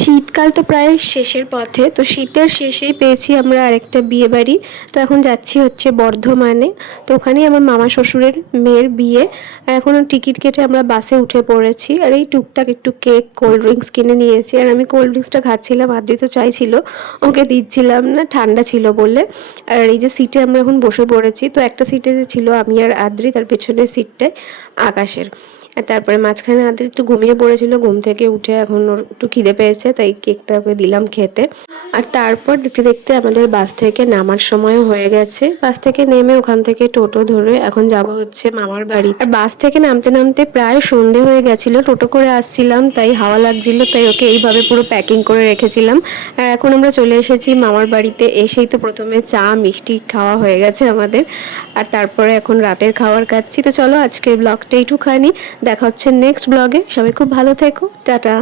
শীতকাল তো প্রায় শেষের পথে, তো শীতের শেষেই পেয়েছি আমরা আরেকটা বিয়ে বাড়ি। তো এখন যাচ্ছি হচ্ছে বর্ধমানে। তো ওখানেই আমার মামা শ্বশুরের মেয়ের বিয়ে। আর এখনও টিকিট কেটে আমরা বাসে উঠে পড়েছি। আর এই টুকটাক একটু কেক, কোল্ড ড্রিঙ্কস কিনে নিয়েছি। আর আমি কোল্ড ড্রিঙ্কসটা খাচ্ছিলাম, আদ্রি তো চাইছিল, ওকে দিচ্ছিলাম না, ঠান্ডা ছিল বলে। আর এই যে সিটে আমরা এখন বসে পড়েছি, তো একটা সিটে ছিল আমি আর আদ্রি, তার পেছনের সিটটায় আকাশের। আর তারপরে মাঝখানে আদ্রি একটু ঘুমিয়ে পড়েছিল, ঘুম থেকে উঠে এখন ওর একটু খিদে পেয়েছে, তাই কেকটা ওকে দিলাম খেতে। আর তারপর দেখতে দেখতে আমাদের বাস থেকে নামার সময় হয়ে গেছে। বাস থেকে নেমে ওখান থেকে টোটো ধরে এখন যাব হচ্ছে মামার বাড়ি। আর বাস থেকে নামতে নামতে প্রায় সন্ধে হয়ে গেছিল, টোটো করে আসছিলাম তাই হাওয়া লাগছিল, তাই ওকে এইভাবে পুরো প্যাকিং করে রেখেছিলাম। আর এখন আমরা চলে এসেছি মামার বাড়িতে। এসেই তো প্রথমে চা মিষ্টি খাওয়া হয়ে গেছে আমাদের, আর তারপরে এখন রাতের খাবার খাচ্ছি। তো চলো আজকের ব্লগটা এইটুখানি, দেখা হচ্ছে নেক্সট ব্লগে। সবাই খুব ভালো থেকো, টাটা।